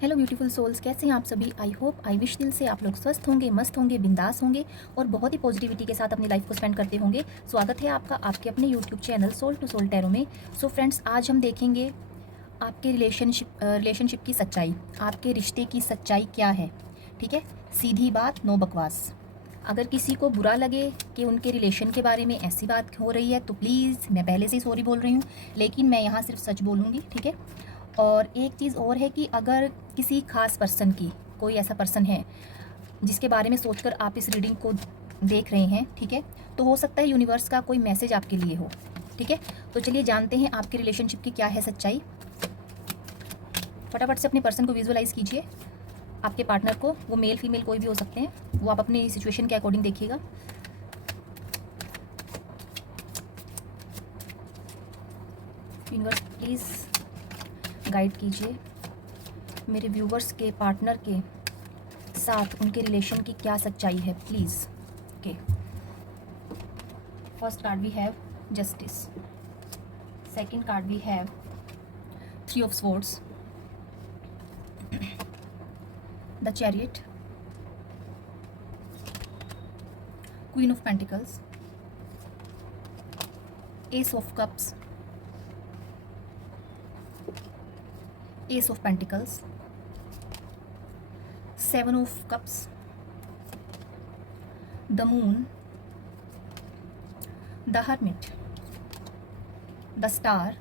Hello beautiful souls, कैसे हैं आप सभी। आई होप आई विश दिल से आप लोग स्वस्थ होंगे, मस्त होंगे, बिंदास होंगे और बहुत ही पॉजिटिविटी के साथ अपनी लाइफ को स्पेंड करते होंगे। स्वागत है आपका आपके अपने YouTube channel soul to soul tarot में। सो फ्रेंड्स, आज हम देखेंगे आपके रिलेशनशिप की सच्चाई, आपके रिश्ते की सच्चाई क्या है। ठीक है, सीधी बात, नो बकवास। अगर किसी को बुरा लगे कि उनके रिलेशन के बारे में ऐसी बात हो रही है तो प्लीज़, मैं पहले से ही सॉरी बोल रही हूँ, लेकिन मैं यहाँ सिर्फ सच बोलूँगी। ठीक है। और एक चीज़ और है कि अगर किसी खास पर्सन की, कोई ऐसा पर्सन है जिसके बारे में सोचकर आप इस रीडिंग को देख रहे हैं, ठीक है, तो हो सकता है यूनिवर्स का कोई मैसेज आपके लिए हो। ठीक है, तो चलिए जानते हैं आपके रिलेशनशिप की क्या है सच्चाई। फटाफट से अपने पर्सन को विजुअलाइज कीजिए, आपके पार्टनर को। वो मेल फीमेल कोई भी हो सकते हैं, वो आप अपनी सिचुएशन के अकॉर्डिंग देखिएगा। यूनिवर्स प्लीज़ गाइड कीजिए मेरे व्यूवर्स के पार्टनर के साथ उनके रिलेशन की क्या सच्चाई है, please. Okay, first card we have justice, second card we have three of swords, the chariot, queen of pentacles, ace of cups, ace of pentacles, seven of cups, the moon, the hermit, the star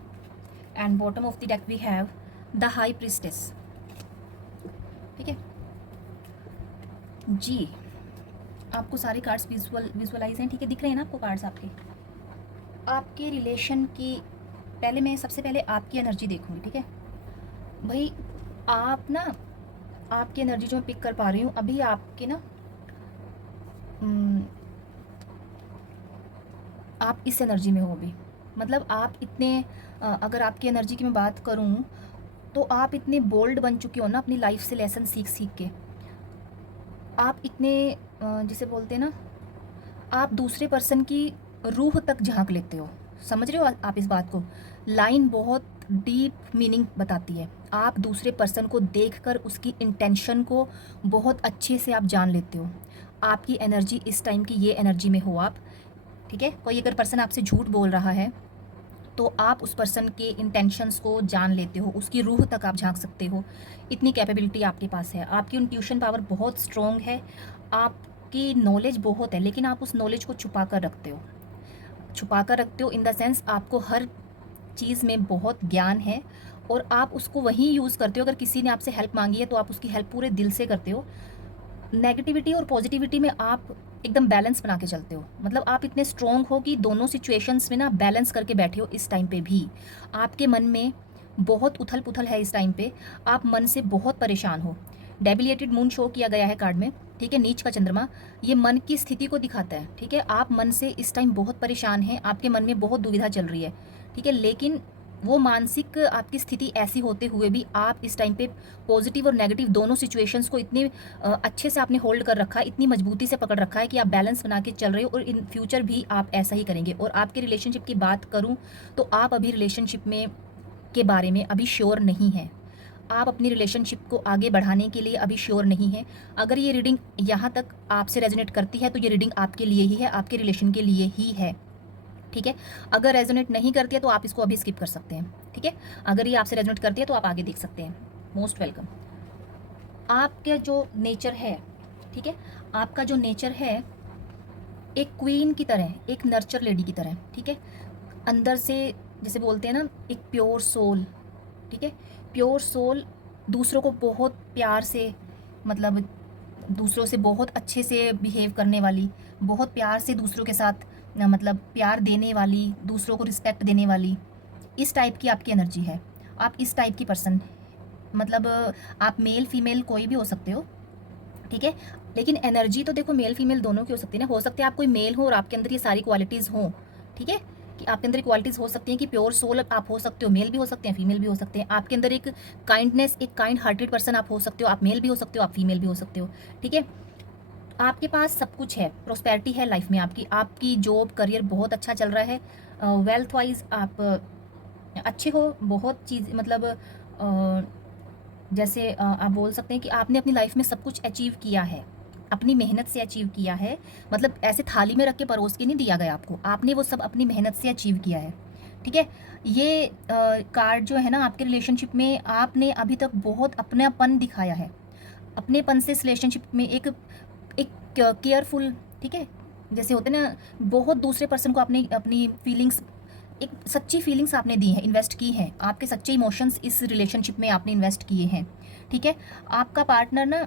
and bottom of the deck we have the high priestess. ठीक है जी, आपको सारे cards visualise हैं। ठीक है, दिख रहे हैं ना आपको कार्ड्स आपके रिलेशन की। पहले मैं सबसे पहले आपकी एनर्जी देखूंगी। ठीक है भाई, आप ना, आपकी एनर्जी जो मैं पिक कर पा रही हूँ अभी आपके ना, आप इस एनर्जी में हो अभी। मतलब आप इतने अगर आपकी एनर्जी की मैं बात करूँ तो आप इतने बोल्ड बन चुके हो ना अपनी लाइफ से लेसन सीख सीख के। आप इतने जिसे बोलते हैं ना, आप दूसरे पर्सन की रूह तक झांक लेते हो। समझ रहे हो आप इस बात को। लाइन बहुत डीप मीनिंग बताती है। आप दूसरे पर्सन को देखकर उसकी इंटेंशन को बहुत अच्छे से आप जान लेते हो। आपकी एनर्जी इस टाइम की ये एनर्जी में हो आप। ठीक है, कोई अगर पर्सन आपसे झूठ बोल रहा है तो आप उस पर्सन के इंटेंशंस को जान लेते हो, उसकी रूह तक आप झांक सकते हो। इतनी कैपेबिलिटी आपके पास है। आपकी इंट्यूशन पावर बहुत स्ट्रॉन्ग है, आपकी नॉलेज बहुत है, लेकिन आप उस नॉलेज को छुपा कर रखते हो। छुपा कर रखते हो इन द सेंस, आपको हर चीज़ में बहुत ज्ञान है और आप उसको वहीं यूज़ करते हो। अगर किसी ने आपसे हेल्प मांगी है तो आप उसकी हेल्प पूरे दिल से करते हो। नेगेटिविटी और पॉजिटिविटी में आप एकदम बैलेंस बना के चलते हो। मतलब आप इतने स्ट्रॉन्ग हो कि दोनों सिचुएशंस में ना बैलेंस करके बैठे हो। इस टाइम पे भी आपके मन में बहुत उथल पुथल है। इस टाइम पे आप मन से बहुत परेशान हो। डेबिलिएटेड मून शो किया गया है कार्ड में। ठीक है, नीच का चंद्रमा, ये मन की स्थिति को दिखाता है। ठीक है, आप मन से इस टाइम बहुत परेशान हैं, आपके मन में बहुत दुविधा चल रही है। ठीक है, लेकिन वो मानसिक आपकी स्थिति ऐसी होते हुए भी आप इस टाइम पे पॉजिटिव और नेगेटिव दोनों सिचुएशंस को इतने अच्छे से आपने होल्ड कर रखा है, इतनी मजबूती से पकड़ रखा है कि आप बैलेंस बना के चल रहे हो और इन फ्यूचर भी आप ऐसा ही करेंगे। और आपके रिलेशनशिप की बात करूं तो आप अभी रिलेशनशिप में के बारे में अभी श्योर नहीं है। आप अपनी रिलेशनशिप को आगे बढ़ाने के लिए अभी श्योर नहीं है। अगर ये रीडिंग यहाँ तक आपसे रेजोनेट करती है तो ये रीडिंग आपके लिए ही है, आपके रिलेशन के लिए ही है। ठीक है, अगर रेजोनेट नहीं करती है तो आप इसको अभी स्किप कर सकते हैं। ठीक है, अगर ये आपसे रेजोनेट करती है तो आप आगे देख सकते हैं। Most welcome. आपका जो नेचर है, ठीक है, आपका जो नेचर है एक क्वीन की तरह, एक नर्चर लेडी की तरह। ठीक है, अंदर से जिसे बोलते हैं ना, एक प्योर सोल। ठीक है, प्योर सोल दूसरों को बहुत प्यार से, मतलब दूसरों से बहुत अच्छे से बिहेव करने वाली, बहुत प्यार से दूसरों के साथ मतलब प्यार देने वाली, दूसरों को रिस्पेक्ट देने वाली, इस टाइप की आपकी एनर्जी है। आप इस टाइप की पर्सन, मतलब आप मेल फीमेल कोई भी हो सकते हो। ठीक है, लेकिन एनर्जी तो देखो मेल फीमेल दोनों की हो सकती है ना। हो सकते हैं आप कोई मेल हो और आपके अंदर ये सारी क्वालिटीज़ हों। ठीक है, कि आपके अंदर क्वालिटीज़ हो सकती हैं कि प्योर सोल आप हो सकते हो, मेल भी हो सकते हैं, फीमेल भी हो सकते हैं। आपके अंदर एक काइंडनेस, एक काइंड हार्टेड पर्सन आप हो सकते हो, आप मेल भी हो सकते हो, आप फीमेल भी हो सकते हो। ठीक है, आपके पास सब कुछ है, प्रोस्पेरिटी है लाइफ में आपकी। आपकी जॉब करियर बहुत अच्छा चल रहा है। वेल्थ वाइज आप अच्छे हो, बहुत चीज़ मतलब जैसे आप बोल सकते हैं कि आपने अपनी लाइफ में सब कुछ अचीव किया है, अपनी मेहनत से अचीव किया है। मतलब ऐसे थाली में रख के परोस के नहीं दिया गया आपको, आपने वो सब अपनी मेहनत से अचीव किया है। ठीक है, ये कार्ड जो है ना, आपके रिलेशनशिप में आपने अभी तक बहुत अपनापन दिखाया है। अपनेपन से इस रिलेशनशिप में एक एक केयरफुल, ठीक है, जैसे होते हैं ना, बहुत दूसरे पर्सन को आपने अपनी फीलिंग्स, एक सच्ची फीलिंग्स आपने दी हैं, इन्वेस्ट की हैं, आपके सच्चे इमोशंस इस रिलेशनशिप में आपने इन्वेस्ट किए हैं। ठीक है, आपका पार्टनर ना,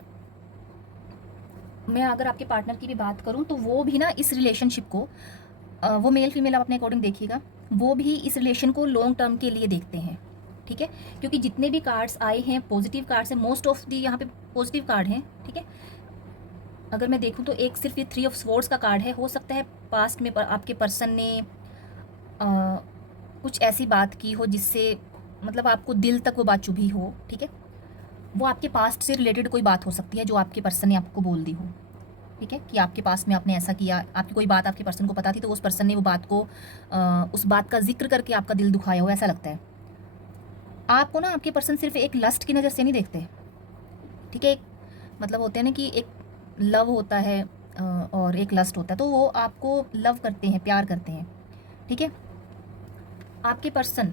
मैं अगर आपके पार्टनर की भी बात करूं तो वो भी ना इस रिलेशनशिप को, वो मेल फीमेल आप अपने अकॉर्डिंग देखिएगा, वो भी इस रिलेशन को लॉन्ग टर्म के लिए देखते हैं। ठीक है, क्योंकि जितने भी कार्ड्स आए हैं पॉजिटिव कार्ड्स हैं, मोस्ट ऑफ दी यहाँ पे पॉजिटिव कार्ड हैं। ठीक है, अगर मैं देखूं तो एक सिर्फ ये 3 ऑफ स्वॉर्ड्स का कार्ड है। हो सकता है पास्ट में आपके पर्सन ने कुछ ऐसी बात की हो जिससे मतलब आपको दिल तक वो बात चुभी हो। ठीक है, वो आपके पास्ट से रिलेटेड कोई बात हो सकती है जो आपके पर्सन ने आपको बोल दी हो। ठीक है, कि आपके पास में आपने ऐसा किया, आपकी कोई बात आपके पर्सन को पता थी तो उस पर्सन ने वो बात को उस बात का जिक्र करके आपका दिल दुखाया हो, ऐसा लगता है। आपको ना आपके पर्सन सिर्फ एक लस्ट की नज़र से नहीं देखते। ठीक है, एक मतलब होते हैं ना कि एक लव होता है और एक लस्ट होता है, तो वो आपको लव करते हैं, प्यार करते हैं। ठीक है, आपके पर्सन,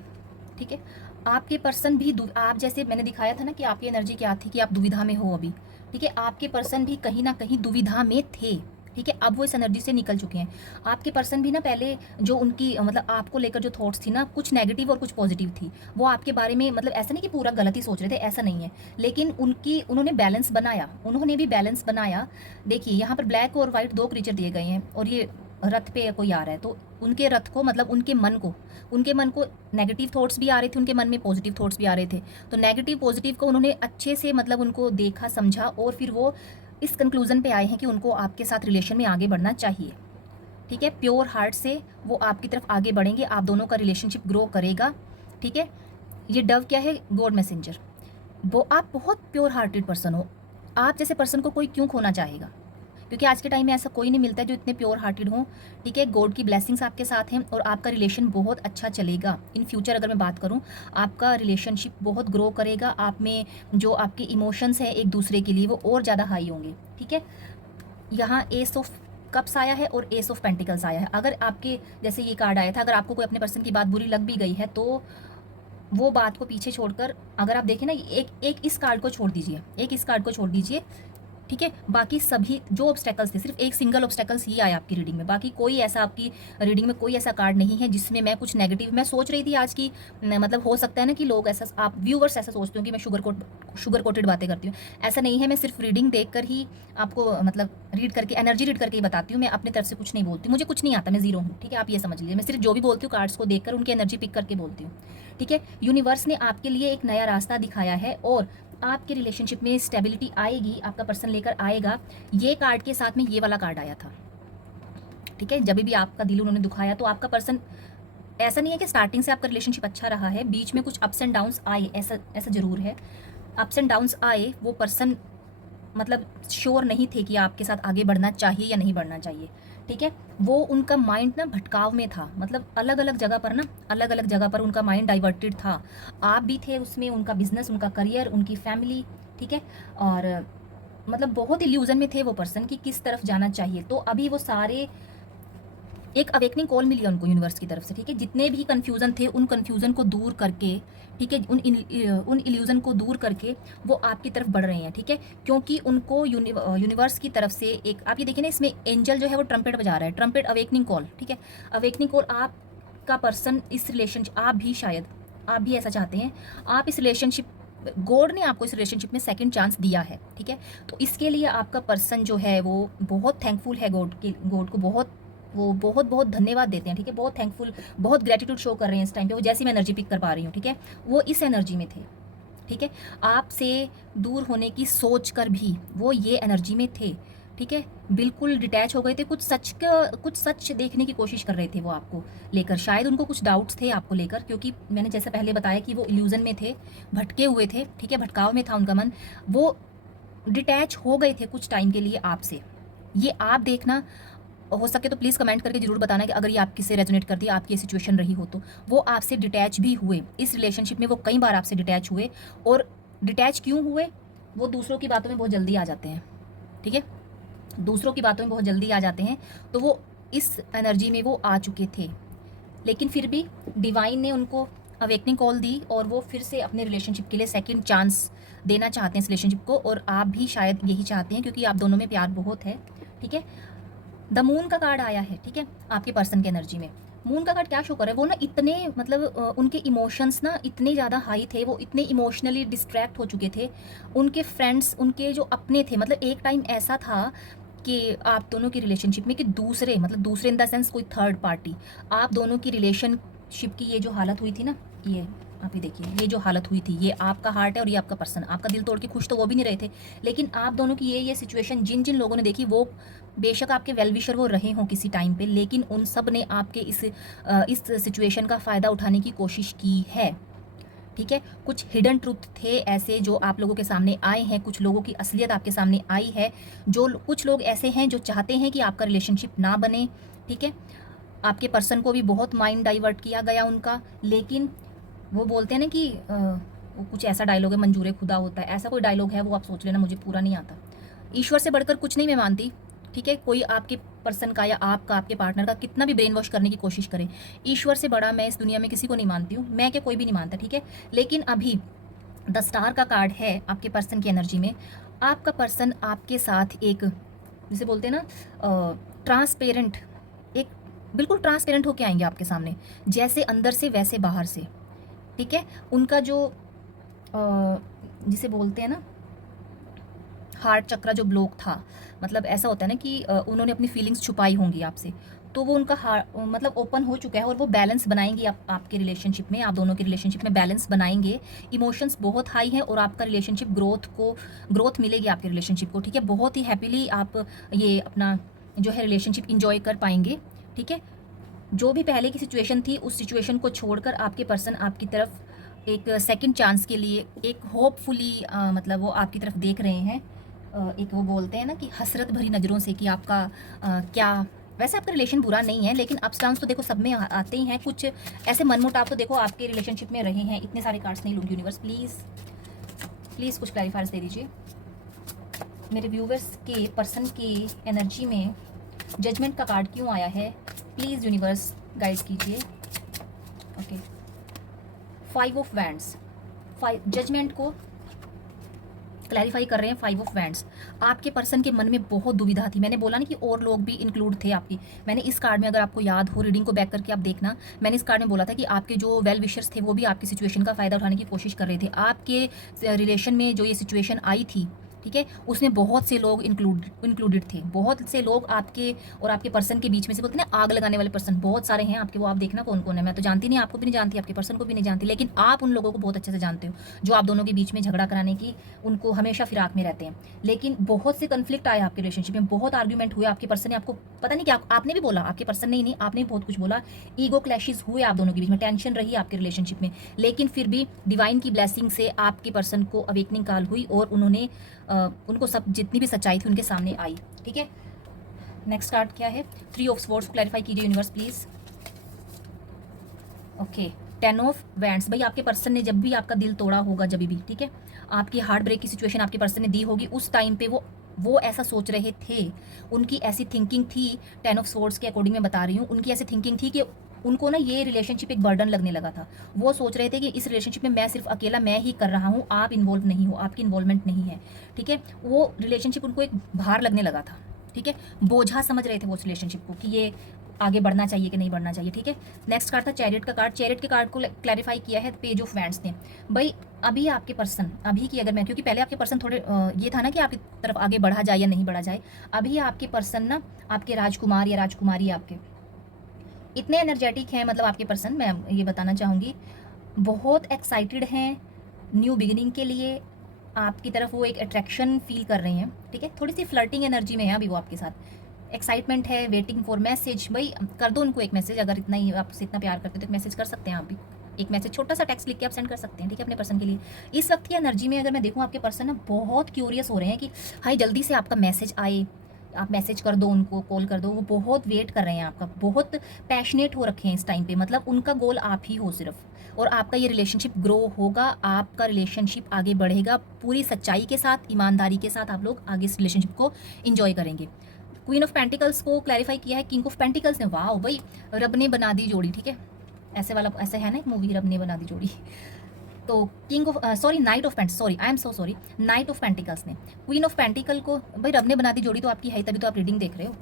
ठीक है, आपके पर्सन भी आप जैसे मैंने दिखाया था ना कि आपकी एनर्जी क्या थी कि आप दुविधा में हो अभी। ठीक है, आपके पर्सन भी कहीं ना कहीं दुविधा में थे। ठीक है, अब वो इस एनर्जी से निकल चुके हैं। आपके पर्सन भी ना पहले जो उनकी मतलब आपको लेकर जो थॉट्स थी ना, कुछ नेगेटिव और कुछ पॉजिटिव थी, वो आपके बारे में मतलब ऐसा नहीं कि पूरा गलत ही सोच रहे थे, ऐसा नहीं है, लेकिन उन्होंने बैलेंस बनाया, उन्होंने भी बैलेंस बनाया। देखिए यहाँ पर ब्लैक और वाइट 2 क्रीचर दिए गए हैं और ये रथ पे कोई आ रहा है, तो उनके रथ को मतलब उनके मन को नेगेटिव थॉट्स भी आ रहे थे, उनके मन में पॉजिटिव थॉट्स भी आ रहे थे। तो नेगेटिव पॉजिटिव को उन्होंने अच्छे से मतलब उनको देखा, समझा और फिर वो इस कंक्लूजन पे आए हैं कि उनको आपके साथ रिलेशन में आगे बढ़ना चाहिए। ठीक है, प्योर हार्ट से वो आपकी तरफ आगे बढ़ेंगे, आप दोनों का रिलेशनशिप ग्रो करेगा। ठीक है, ये डव क्या है? God messenger. वो आप बहुत प्योर हार्टेड पर्सन हो, आप जैसे पर्सन को कोई क्यों खोना चाहेगा, क्योंकि आज के टाइम में ऐसा कोई नहीं मिलता है जो इतने प्योर हार्टेड हो। ठीक है, गॉड की ब्लेसिंग्स आपके साथ हैं और आपका रिलेशन बहुत अच्छा चलेगा। इन फ्यूचर अगर मैं बात करूं, आपका रिलेशनशिप बहुत ग्रो करेगा, आप में जो आपके इमोशंस हैं एक दूसरे के लिए वो और ज़्यादा हाई होंगे। ठीक है, यहाँ एस ऑफ कप्स आया है और एस ऑफ पेंटिकल्स आया है। अगर आपके जैसे ये कार्ड आया था, अगर आपको कोई अपने पर्सन की बात बुरी लग भी गई है तो वो बात को पीछे छोड़कर, अगर आप देखें ना, एक इस कार्ड को छोड़ दीजिए, एक इस कार्ड को छोड़ दीजिए। ठीक है, बाकी सभी जो ऑब्स्टेकल्स थे, सिर्फ एक सिंगल ऑब्स्टेकल्स ये आया आपकी रीडिंग में, बाकी कोई ऐसा आपकी रीडिंग में कोई ऐसा कार्ड नहीं है जिसमें मैं कुछ नेगेटिव मैं सोच रही थी आज की। मतलब हो सकता है ना कि लोग ऐसा, आप व्यूवर्स ऐसा सोचते हो कि मैं शुगर कोटेड बातें करती हूँ, ऐसा नहीं है। मैं सिर्फ रीडिंग देख कर ही आपको मतलब रीड करके, एनर्जी रीड करके ही बताती हूँ। मैं अपनी तरफ से कुछ नहीं बोलती, मुझे कुछ नहीं आता, मैं जीरो हूँ। ठीक है, आप ये समझ लीजिए, मैं सिर्फ जो भी बोलती हूँ कार्ड्स को देखकर उनकी एनर्जी पिक करके बोलती हूँ। ठीक है, यूनिवर्स ने आपके लिए एक नया रास्ता दिखाया है और आपके रिलेशनशिप में स्टेबिलिटी आएगी, आपका पर्सन लेकर आएगा। ये कार्ड के साथ में ये वाला कार्ड आया था। ठीक है, जब भी आपका दिल उन्होंने दुखाया तो आपका पर्सन, ऐसा नहीं है कि स्टार्टिंग से आपका रिलेशनशिप अच्छा रहा है, बीच में कुछ अप्स एंड डाउन्स आए, ऐसा ऐसा जरूर है, अप्स एंड डाउन्स आए। वो पर्सन मतलब श्योर नहीं थे कि आपके साथ आगे बढ़ना चाहिए या नहीं बढ़ना चाहिए। ठीक है, वो उनका माइंड ना भटकाव में था, मतलब अलग अलग जगह पर उनका माइंड डाइवर्टेड था। आप भी थे उसमें, उनका बिजनेस, उनका करियर, उनकी फैमिली। ठीक है, और मतलब बहुत इल्यूजन में थे वो पर्सन कि किस तरफ जाना चाहिए। तो अभी वो सारे, एक अवेकनिंग कॉल मिली है उनको यूनिवर्स की तरफ से। ठीक है, जितने भी कन्फ्यूज़न थे उन कन्फ्यूज़न को दूर करके, ठीक है, उन इल्यूज़न को दूर करके वो आपकी तरफ बढ़ रहे हैं। ठीक है, क्योंकि उनको यूनिवर्स की तरफ से एक, आप ये देखिए ना, इसमें एंजल जो है वो ट्रम्पेट बजा रहा है, ट्रम्पेट अवेकनिंग कॉल। ठीक है, अवेकनिंग कॉल, आपका पर्सन इस रिलेशनशिप, आप भी शायद आप भी ऐसा चाहते हैं, आप इस रिलेशनशिप, गॉड ने आपको इस रिलेशनशिप में सेकंड चांस दिया है। ठीक है, तो इसके लिए आपका पर्सन जो है वो बहुत थैंकफुल है गॉड को बहुत, वो बहुत बहुत धन्यवाद देते हैं। ठीक है, बहुत थैंकफुल, बहुत ग्रेटिट्यूड शो कर रहे हैं इस टाइम पे। वो जैसी मैं एनर्जी पिक कर पा रही हूँ, ठीक है, वो इस एनर्जी में थे। ठीक है, आपसे दूर होने की सोच कर भी वो ये एनर्जी में थे। ठीक है, बिल्कुल डिटैच हो गए थे, कुछ सच देखने की कोशिश कर रहे थे वो आपको लेकर। शायद उनको कुछ डाउट्स थे आपको लेकर, क्योंकि मैंने जैसे पहले बताया कि वो इल्यूजन में थे, भटके हुए थे। ठीक है, भटकाव में था उनका मन, वो डिटैच हो गए थे कुछ टाइम के लिए आपसे। ये आप देखना, हो सके तो प्लीज़ कमेंट करके जरूर बताना कि अगर ये आपकी से रेजोनेट करती है, आपकी ये सिचुएशन रही हो तो। वो आपसे डिटैच भी हुए इस रिलेशनशिप में, वो कई बार आपसे डिटैच हुए और डिटैच क्यों हुए? वो दूसरों की बातों में बहुत जल्दी आ जाते हैं, ठीक है, दूसरों की बातों में बहुत जल्दी आ जाते हैं। तो वो इस एनर्जी में वो आ चुके थे, लेकिन फिर भी डिवाइन ने उनको अवेकनिंग कॉल दी और वो फिर से अपने रिलेशनशिप के लिए सेकंड चांस देना चाहते हैं इस रिलेशनशिप को, और आप भी शायद यही चाहते हैं क्योंकि आप दोनों में प्यार बहुत है, ठीक है। द मून का कार्ड आया है, ठीक है, आपके पर्सन की एनर्जी में। मून का कार्ड क्या शो कर रहा है? वो ना इतने मतलब उनके इमोशंस ना इतने ज़्यादा हाई थे, वो इतने इमोशनली डिस्ट्रैक्ट हो चुके थे। उनके फ्रेंड्स, उनके जो अपने थे, मतलब एक टाइम ऐसा था कि आप दोनों की रिलेशनशिप में कि दूसरे, मतलब दूसरे इन द सेंस कोई थर्ड पार्टी, आप दोनों की रिलेशनशिप की ये जो हालत हुई थी ना, ये आप ही देखिए, ये जो हालत हुई थी, ये आपका हार्ट है और ये आपका पर्सन, आपका दिल तोड़ के खुश तो वो भी नहीं रहे थे, लेकिन आप दोनों की ये सिचुएशन जिन जिन लोगों ने देखी, वो बेशक आपके वेल विशर वो रहे हों किसी टाइम पे, लेकिन उन सब ने आपके इस सिचुएशन का फ़ायदा उठाने की कोशिश की है, ठीक है। कुछ हिडन ट्रुथ थे ऐसे जो आप लोगों के सामने आए हैं, कुछ लोगों की असलियत आपके सामने आई है, जो कुछ लोग ऐसे हैं जो चाहते हैं कि आपका रिलेशनशिप ना बने, ठीक है। आपके पर्सन को भी बहुत माइंड डाइवर्ट किया गया उनका, लेकिन वो बोलते हैं ना कि वो कुछ ऐसा डायलॉग है, मंजूर खुदा होता है, ऐसा कोई डायलॉग है, वो आप सोच लेना, मुझे पूरा नहीं आता। ईश्वर से बढ़कर कुछ नहीं मैं मानती, ठीक है। कोई आपके पर्सन का या आपका, आपके पार्टनर का कितना भी ब्रेन वॉश करने की कोशिश करे, ईश्वर से बड़ा मैं इस दुनिया में किसी को नहीं मानती हूँ, मैं क्या कोई भी नहीं मानता, ठीक है। लेकिन अभी द स्टार का कार्ड है आपके पर्सन की एनर्जी में। आपका पर्सन आपके साथ एक, जिसे बोलते हैं ना, ट्रांसपेरेंट, एक बिल्कुल ट्रांसपेरेंट होके आएंगे आपके सामने, जैसे अंदर से वैसे बाहर से, ठीक है। उनका जो जिसे बोलते हैं ना हार्ट चक्रा जो ब्लॉक था, मतलब ऐसा होता है ना कि उन्होंने अपनी फीलिंग्स छुपाई होंगी आपसे, तो वो उनका मतलब ओपन हो चुका है और वो बैलेंस बनाएंगे आपके रिलेशनशिप में, आप दोनों के रिलेशनशिप में बैलेंस बनाएंगे। इमोशंस बहुत हाई हैं और आपका रिलेशनशिप ग्रोथ मिलेगी आपके रिलेशनशिप को, ठीक है। बहुत ही हैप्पीली आप ये अपना जो है रिलेशनशिप इंजॉय कर पाएंगे, ठीक है। जो भी पहले की सिचुएशन थी उस सिचुएशन को छोड़कर आपके पर्सन आपकी तरफ एक सेकंड चांस के लिए एक होपफुली मतलब वो आपकी तरफ देख रहे हैं, एक वो बोलते हैं ना कि हसरत भरी नज़रों से कि आपका क्या, वैसे आपका रिलेशन बुरा नहीं है, लेकिन अप्स डाउन्स तो देखो सब में आते ही हैं, कुछ ऐसे मनमुटाव तो देखो आपके रिलेशनशिप में रहे हैं। इतने सारे कार्ड्स नहीं लूँगी यूनिवर्स, प्लीज़ कुछ क्लैरिफायर्स दे दीजिए मेरे व्यूवर्स के पर्सन की एनर्जी में। जजमेंट का कार्ड क्यों आया है, प्लीज़ यूनिवर्स गाइड कीजिए। ओके, 5 ऑफ वैंड्स, 5 जजमेंट को क्लैरिफाई कर रहे हैं। 5 ऑफ वैंड्स, आपके पर्सन के मन में बहुत दुविधा थी, मैंने बोला ना कि और लोग भी इंक्लूड थे आपकी। मैंने इस कार्ड में, अगर आपको याद हो, रीडिंग को बैक करके आप देखना, मैंने इस कार्ड में बोला था कि आपके जो वेल विशर्स थे वो भी आपकी सिचुएशन का फ़ायदा उठाने की कोशिश कर रहे थे। आपके रिलेशन में जो ये सिचुएशन आई थी, ठीक है, उसमें बहुत से लोग इंक्लूडेड थे, बहुत से लोग आपके और आपके पर्सन के बीच में से, बोलते हैं ना आग लगाने वाले पर्सन बहुत सारे हैं आपके, वो आप देखना कौन कौन है। मैं तो जानती नहीं, आपको भी नहीं जानती, आपके पर्सन को भी नहीं जानती, लेकिन आप उन लोगों को बहुत अच्छे से जानते हो जो आप दोनों के बीच में झगड़ा कराने की उनको हमेशा फिराक में रहते हैं। लेकिन बहुत से कन्फ्लिक्ट आए आपके रिलेशनशिप में, बहुत आर्ग्यूमेंट हुए, आपके पर्सन ने आपको पता नहीं क्या, आपने भी बोला, आपके पर्सन ने ही नहीं, आपने भी बहुत कुछ बोला, ईगो क्लैशेस हुए आप दोनों के बीच में, टेंशन रही आपके रिलेशनशिप में, लेकिन फिर भी डिवाइन की ब्लेसिंग से आपके पर्सन को अवेकनिंग कॉल हुई और उन्होंने उनको सब जितनी भी सच्चाई थी उनके सामने आई, ठीक है। नेक्स्ट कार्ड क्या है, 3 ऑफ स्वॉर्ड्स, क्लैरिफाई कीजिए universe please. Okay, 10 of wands, भाई आपके पर्सन ने जब भी आपका दिल तोड़ा होगा, जब भी, ठीक है, आपकी हार्ट ब्रेक की सिचुएशन आपके पर्सन ने दी होगी, उस टाइम पे वो ऐसा सोच रहे थे, उनकी ऐसी थिंकिंग थी, 10 ऑफ स्वॉर्ड्स के अकॉर्डिंग मैं बता रही हूँ, उनकी ऐसी थिंकिंग थी कि उनको ना ये रिलेशनशिप एक बर्डन लगने लगा था। वो सोच रहे थे कि इस रिलेशनशिप में मैं सिर्फ अकेला मैं ही कर रहा हूँ, आप इन्वॉल्व नहीं हो, आपकी इन्वॉल्वमेंट नहीं है, ठीक है। वो रिलेशनशिप उनको एक भार लगने लगा था, ठीक है, बोझा समझ रहे थे वो उस रिलेशनशिप को कि ये आगे बढ़ना चाहिए कि नहीं बढ़ना चाहिए, ठीक है। नेक्स्ट कार्ड था चैरियट का कार्ड, चैरियट के कार्ड को क्लैरिफाई किया है पेज ऑफ वैंड्स ने। भाई अभी आपके पर्सन, अभी की अगर मैं, क्योंकि पहले आपके पर्सन थोड़े ये था ना कि आपकी तरफ आगे बढ़ा जाए या नहीं बढ़ा जाए, अभी आपके पर्सन ना आपके राजकुमार या राजकुमारी आपके इतने एनर्जेटिक हैं, मतलब आपके पर्सन, मैं ये बताना चाहूँगी, बहुत एक्साइटेड हैं न्यू बिगिनिंग के लिए, आपकी तरफ वो एक अट्रैक्शन फील कर रहे हैं, ठीक है। थोड़ी सी फ्लर्टिंग एनर्जी में है अभी वो आपके साथ, एक्साइटमेंट है, वेटिंग फॉर मैसेज। भाई कर दो उनको एक मैसेज, अगर इतना ही आपसे इतना प्यार करते हो तो एक मैसेज कर सकते हैं आप भी, एक मैसेज छोटा सा टेक्स्ट लिख के आप सेंड कर सकते हैं, ठीक है, अपने पर्सन के लिए। इस वक्त की एनर्जी में अगर मैं देखूँ, आपके पर्सन ना बहुत क्यूरियस हो रहे हैं कि हाय जल्दी से आपका मैसेज आए, आप मैसेज कर दो उनको, कॉल कर दो, वो बहुत वेट कर रहे हैं आपका, बहुत पैशनेट हो रखे हैं इस टाइम पे, मतलब उनका गोल आप ही हो सिर्फ, और आपका ये रिलेशनशिप ग्रो होगा, आपका रिलेशनशिप आगे बढ़ेगा, पूरी सच्चाई के साथ, ईमानदारी के साथ आप लोग आगे इस रिलेशनशिप को इंजॉय करेंगे। क्वीन ऑफ पेंटिकल्स को क्लैरिफाई किया है किंग ऑफ पेंटिकल्स ने। वाह भाई, रब ने बना दी जोड़ी, ठीक है, ऐसे वाला ऐसे है ना एक मूवी, रब ने बना दी जोड़ी। तो king of sorry knight of pent sorry I am so sorry knight of pentacles ने क्वीन ऑफ पेंटिकल को, भाई रब ने बना दी जोड़ी तो आपकी है, तभी तो आप रीडिंग देख रहे हो।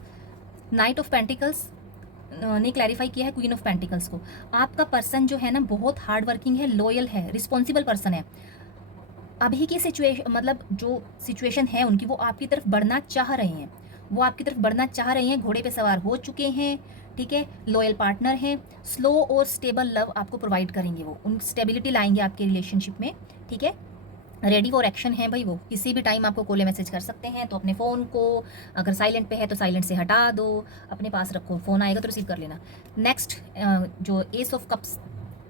नाइट ऑफ पेंटिकल्स ने क्लैरिफाई किया है क्वीन ऑफ पेंटिकल्स को। आपका पर्सन जो है ना बहुत हार्ड वर्किंग है, लॉयल है, रिस्पॉन्सिबल पर्सन है। अभी की सिचुएशन मतलब जो सिचुएशन है उनकी, वो आपकी तरफ बढ़ना चाह रहे हैं, वो आपकी तरफ बढ़ना चाह रहे हैं, घोड़े पे सवार हो चुके हैं, ठीक है, लॉयल पार्टनर हैं, स्लो और स्टेबल लव आपको प्रोवाइड करेंगे, वो उन स्टेबिलिटी लाएंगे आपके रिलेशनशिप में, ठीक है। रेडी फॉर एक्शन है भाई, वो किसी भी टाइम आपको कॉल मैसेज कर सकते हैं, तो अपने फ़ोन को अगर साइलेंट पे है तो साइलेंट से हटा दो, अपने पास रखो, फ़ोन आएगा तो रिसीव कर लेना। नेक्स्ट जो एस ऑफ कप्स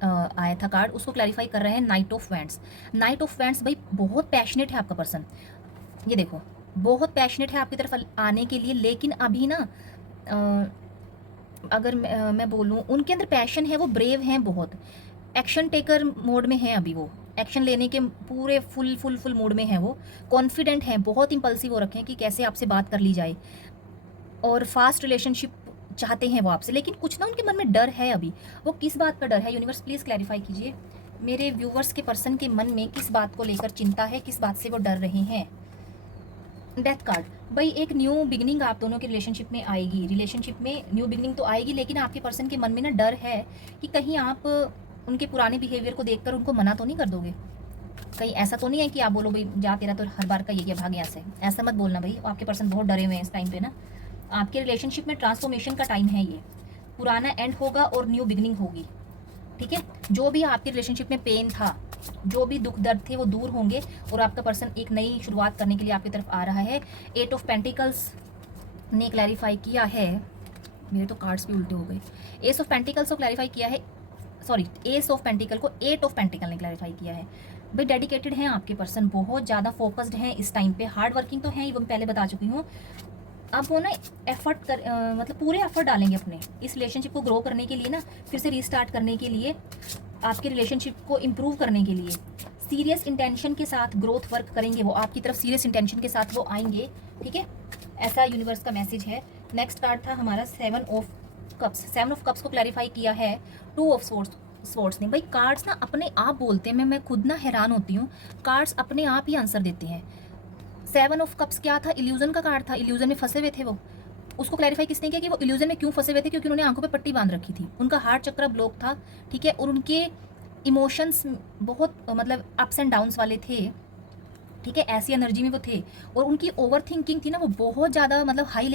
आया था कार्ड, उसको क्लैरिफाई कर रहे हैं night of wands. Night of wands भाई बहुत पैशनेट है आपका पर्सन, ये देखो बहुत पैशनेट है आपकी तरफ आने के लिए, लेकिन अभी ना अगर मैं बोलूँ उनके अंदर पैशन है, वो ब्रेव हैं, बहुत एक्शन टेकर मोड में हैं अभी, वो एक्शन लेने के पूरे फुल मूड में है, वो कॉन्फिडेंट हैं, बहुत इंपल्सिव हो रखे हैं कि कैसे आपसे बात कर ली जाए, और फास्ट रिलेशनशिप चाहते हैं वो आपसे, लेकिन कुछ ना उनके मन में डर है अभी। वो किस बात का डर है, यूनिवर्स प्लीज़ क्लैरिफाई कीजिए, मेरे व्यूवर्स के पर्सन के मन में किस बात को लेकर चिंता है, किस बात से वो डर रहे हैं। डेथ कार्ड, भाई एक न्यू बिगनिंग आप दोनों के रिलेशनशिप में आएगी, रिलेशनशिप में न्यू बिगनिंग तो आएगी, लेकिन आपके पर्सन के मन में ना डर है कि कहीं आप उनके पुराने बिहेवियर को देखकर उनको मना तो नहीं कर दोगे, कहीं ऐसा तो नहीं है कि आप बोलो भाई जा तेरा तो हर बार का ये क्या भाग यहाँ से, ऐसा मत बोलना भाई, आपके पर्सन बहुत डरे हुए हैं इस टाइम पे ना। आपके रिलेशनशिप में ट्रांसफॉर्मेशन का टाइम है, ये पुराना एंड होगा और न्यू बिगनिंग होगी, ठीक है। जो भी आपके रिलेशनशिप में पेन था, जो भी दुख दर्द थे, वो दूर होंगे, और आपका पर्सन एक नई शुरुआत करने के लिए आपकी तरफ आ रहा है। एट ऑफ पेंटिकल्स ने क्लैरिफाई किया है, मेरे तो कार्ड्स भी उल्टे हो गए, एस ऑफ पेंटिकल्स को क्लैरिफाई किया है, सॉरी एस ऑफ पेंटिकल को एट ऑफ पेंटिकल ने क्लैरिफाई किया है। भाई डेडिकेटेड हैं आपके पर्सन, बहुत ज़्यादा फोकस्ड हैं इस टाइम पे, हार्ड वर्किंग तो हैं, वो मैं पहले बता चुकी हूँ। अब वो ना एफर्ट कर मतलब पूरे एफर्ट डालेंगे अपने इस रिलेशनशिप को ग्रो करने के लिए ना, फिर से रीस्टार्ट करने के लिए, आपके रिलेशनशिप को इम्प्रूव करने के लिए सीरियस इंटेंशन के साथ ग्रोथ वर्क करेंगे, वो आपकी तरफ सीरियस इंटेंशन के साथ वो आएंगे, ठीक है, ऐसा यूनिवर्स का मैसेज है। नेक्स्ट कार्ड था हमारा seven of cups, seven of cups को क्लैरिफाई किया है टू ऑफ स्वॉर्ड्स ने। भाई कार्ड्स ना अपने आप बोलते हैं, मैं खुद ना हैरान होती हूँ, कार्ड्स अपने आप ही आंसर देते हैं। सेवन ऑफ कप्स क्या था, इल्यूजन का कार्ड था, इल्यूजन में फंसे हुए थे वो, उसको क्लैरिफाई किसने किया कि वो इल्यूजन में क्यों फंसे हुए थे, क्योंकि उन्होंने आंखों पे पट्टी बांध रखी थी, उनका हार्ट चक्र ब्लॉक था, ठीक है, और उनके इमोशंस बहुत मतलब अप्स एंड डाउन्स वाले थे, ठीक है, ऐसी एनर्जी में वो थे, और उनकी ओवर थिंकिंग थी ना, वो बहुत ज़्यादा मतलब हाई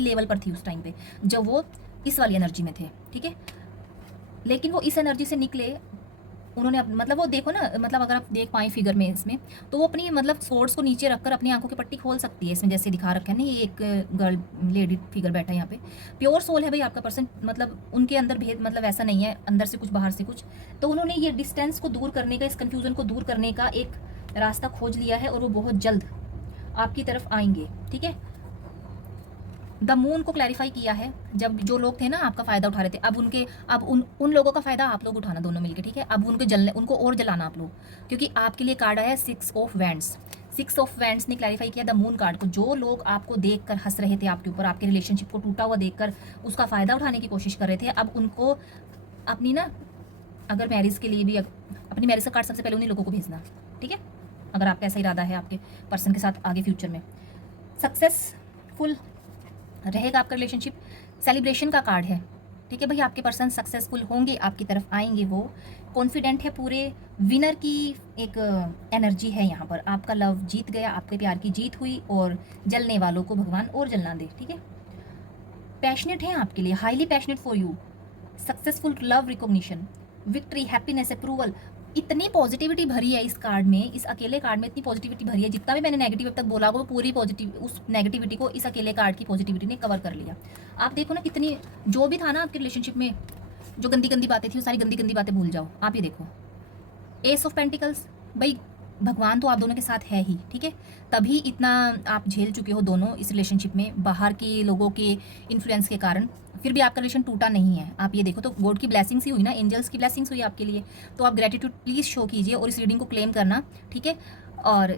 लेवल पर थी उस टाइम पे जब वो इस वाली एनर्जी में थे, ठीक है। लेकिन वो इस एनर्जी से निकले, उन्होंने मतलब वो देखो ना, मतलब अगर आप देख पाएँ फिगर में इसमें, तो वो अपनी मतलब सोर्स को नीचे रखकर अपनी आंखों की पट्टी खोल सकती है, इसमें जैसे दिखा रखा है ना, ये एक गर्ल लेडी फिगर बैठा है यहाँ पे, प्योर सोल है भाई आपका पर्सन, मतलब उनके अंदर भेद मतलब ऐसा नहीं है अंदर से कुछ बाहर से कुछ, तो उन्होंने ये डिस्टेंस को दूर करने का, इस कन्फ्यूज़न को दूर करने का एक रास्ता खोज लिया है, और वो बहुत जल्द आपकी तरफ आएंगे, ठीक है। द मून को क्लैरिफाई किया है, जब जो लोग थे ना आपका फ़ायदा उठा रहे थे, अब उन लोगों का फ़ायदा आप लोग उठाना दोनों मिलके, ठीक है, अब उनको और जलाना आप लोग, क्योंकि आपके लिए कार्ड आया है six of wands. Six of wands ने क्लैरिफाई किया द मून कार्ड को, जो लोग आपको देखकर हंस रहे थे आपके ऊपर, आपके रिलेशनशिप को टूटा हुआ देखकर उसका फ़ायदा उठाने की कोशिश कर रहे थे, अब उनको अपनी ना, अगर मैरिज के लिए भी अपनी मैरिज का कार्ड सबसे पहले उन्हीं लोगों को भेजना, ठीक है, अगर आपका ऐसा इरादा है आपके पर्सन के साथ आगे फ्यूचर में सक्सेसफुल रहेगा आपका रिलेशनशिप। सेलिब्रेशन का कार्ड है, ठीक है भाई, आपके पर्सन सक्सेसफुल होंगे, आपकी तरफ आएंगे, वो कॉन्फिडेंट है, पूरे विनर की एक एनर्जी है यहाँ पर, आपका लव जीत गया, आपके प्यार की जीत हुई, और जलने वालों को भगवान और जलना दे, ठीक है। पैशनेट है आपके लिए, highly passionate for you, successful love recognition, victory, happiness, approval, इतनी पॉजिटिविटी भरी है इस कार्ड में, इस अकेले कार्ड में इतनी पॉजिटिविटी भरी है, जितना भी मैंने नेगेटिव अब तक बोला वो पूरी पॉजिटिव उस नेगेटिविटी को इस अकेले कार्ड की पॉजिटिविटी ने कवर कर लिया। आप देखो ना कितनी, जो भी था ना आपके रिलेशनशिप में जो गंदी गंदी बातें थी, वो सारी गंदी गंदी बातें भूल जाओ, आप ये देखो। एस ऑफ पेंटिकल्स, भाई भगवान तो आप दोनों के साथ है ही, ठीक है, तभी इतना आप झेल चुके हो दोनों इस रिलेशनशिप में, बाहर के लोगों के इन्फ्लुएंस के कारण फिर भी आपका रिलेशन टूटा नहीं है। आप ये देखो तो गॉड की ब्लेसिंग्स ही हुई ना, एंजल्स की ब्लेसिंग्स हुई आपके लिए। तो आप ग्रेटिट्यूड प्लीज़ शो कीजिए और इस रीडिंग को क्लेम करना, ठीक है। और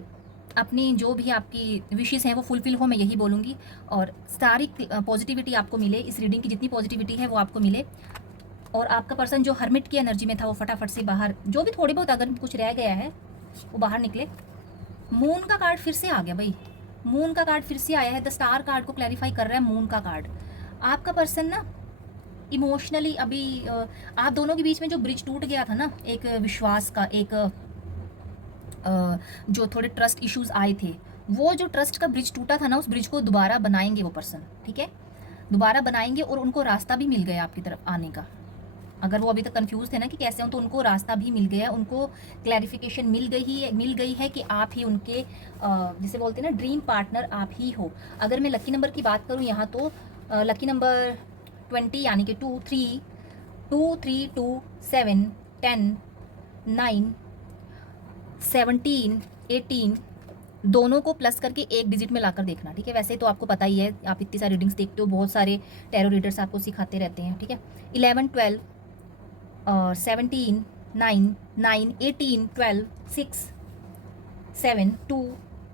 अपनी जो भी आपकी विशेज़ हैं वो फुलफिल हो, मैं यही बोलूँगी। और सारी पॉजिटिविटी आपको मिले, इस रीडिंग की जितनी पॉजिटिविटी है वो आपको मिले। और आपका पर्सन जो हर्मिट की एनर्जी में था वो फटाफट से बाहर, जो भी थोड़ी बहुत अगर कुछ रह गया है वो बाहर निकले। मून का कार्ड फिर से आ गया भाई, मून का कार्ड फिर से आया है। द स्टार कार्ड को क्लैरिफाई कर रहा है मून का कार्ड। आपका पर्सन ना इमोशनली अभी आप दोनों के बीच में जो ब्रिज टूट गया था ना, एक विश्वास का, एक जो थोड़े ट्रस्ट इश्यूज आए थे, वो जो ट्रस्ट का ब्रिज टूटा था ना, उस ब्रिज को दोबारा बनाएंगे वो पर्सन, ठीक है, दोबारा बनाएंगे। और उनको रास्ता भी मिल गया आपकी तरफ आने का। अगर वो अभी तक कंफ्यूज थे ना कि कैसे हो, तो उनको रास्ता भी मिल गया, उनको क्लैरिफिकेशन मिल गई है कि आप ही उनके जिसे बोलते हैं ना ड्रीम पार्टनर आप ही हो। अगर मैं लकी नंबर की बात करूँ यहाँ तो लकी नंबर 20 यानी कि 2 3 2 3 2 7 10 9 17 18 दोनों को प्लस करके एक डिजिट में लाकर देखना, ठीक है। वैसे तो आपको पता ही है, आप इतनी सारी रीडिंग्स देखते हो, बहुत सारे टैरो रीडर्स आपको सिखाते रहते हैं, ठीक है। 11 12 और 17 9 9 18 12 6 7 2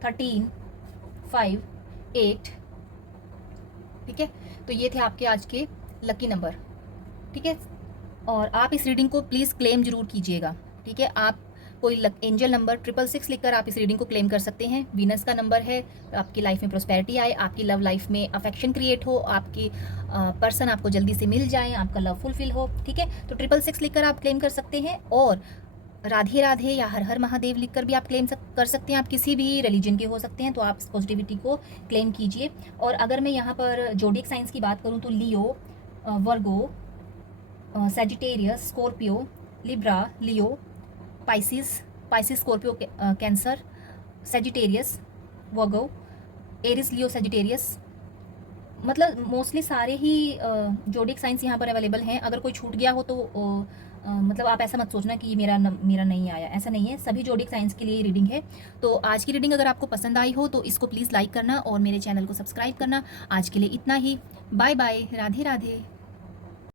13 5 8, ठीक है। तो ये थे आपके आज के लकी नंबर, ठीक है। और आप इस रीडिंग को प्लीज़ क्लेम जरूर कीजिएगा, ठीक है। आप कोई एंजल नंबर 666 लिखकर आप इस रीडिंग को क्लेम कर सकते हैं। वीनस का नंबर है, आपकी लाइफ में प्रोस्पेरिटी आए, आपकी लव लाइफ में अफेक्शन क्रिएट हो, आपकी पर्सन आपको जल्दी से मिल जाए, आपका लव फुलफिल हो, ठीक है। तो 666 लिखकर आप क्लेम कर सकते हैं। और राधे राधे या हर हर महादेव लिखकर भी आप क्लेम कर सकते हैं। आप किसी भी रिलीजन के हो सकते हैं, तो आप पॉजिटिविटी को क्लेम कीजिए। और अगर मैं यहाँ पर जोडिक साइंस की बात करूँ तो लियो, वर्गो, सैजिटेरियस, स्कॉर्पियो, लिब्रा, लियो, पाइसिस, स्कॉर्पियो, कैंसर, सैजिटेरियस, वर्गो, एरिस, लियो, सैजिटेरियस, मतलब मोस्टली सारे ही जोडिक साइंस यहाँ पर अवेलेबल हैं। अगर कोई छूट गया हो तो मतलब आप ऐसा मत सोचना कि मेरा नहीं आया, ऐसा नहीं है, सभी जोडिक साइंस के लिए रीडिंग है। तो आज की रीडिंग अगर आपको पसंद आई हो तो इसको प्लीज़ लाइक करना और मेरे चैनल को सब्सक्राइब करना। आज के लिए इतना ही, बाय बाय, राधे राधे।